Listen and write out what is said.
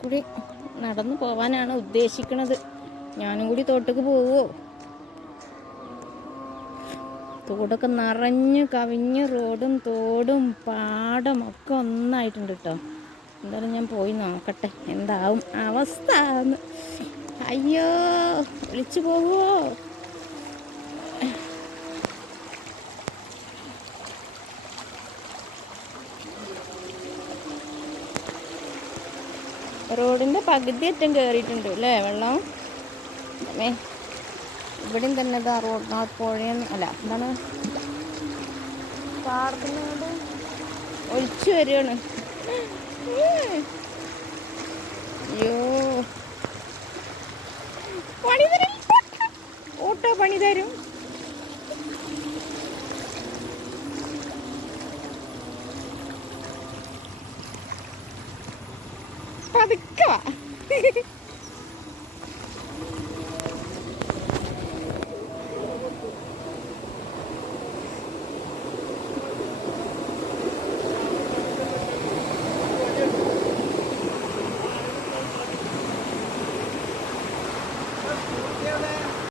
കൂടി നടന്നു പോവാനാണ് ഉദ്ദേശിക്കുന്നത് ഞാനും കൂടി തോട്ടക്ക് പോവോ? തോടൊക്കെ നിറഞ്ഞ് കവിഞ്ഞ് റോഡും തോടും പാടം ഒക്കെ ഒന്നായിട്ടുണ്ട് കേട്ടോ എന്തായാലും ഞാൻ പോയി നോക്കട്ടെ. എന്താവും അവസ്ഥ അയ്യോ വിളിച്ചു പോവോ? റോഡിന്റെ പകുതി അറ്റം കയറിയിട്ടുണ്ട് അല്ലേ വെള്ളം? ഇവിടെയും തന്നെ ഇതാ റോഡ് പുഴയെന്ന് അല്ല എന്താണ്? പാടത്തിനോട് ഒഴിച്ചു വരികയാണ്. അയ്യോ. പണി തരും. ഓട്ടോ പണി തരും. പതുക്കെ. വാ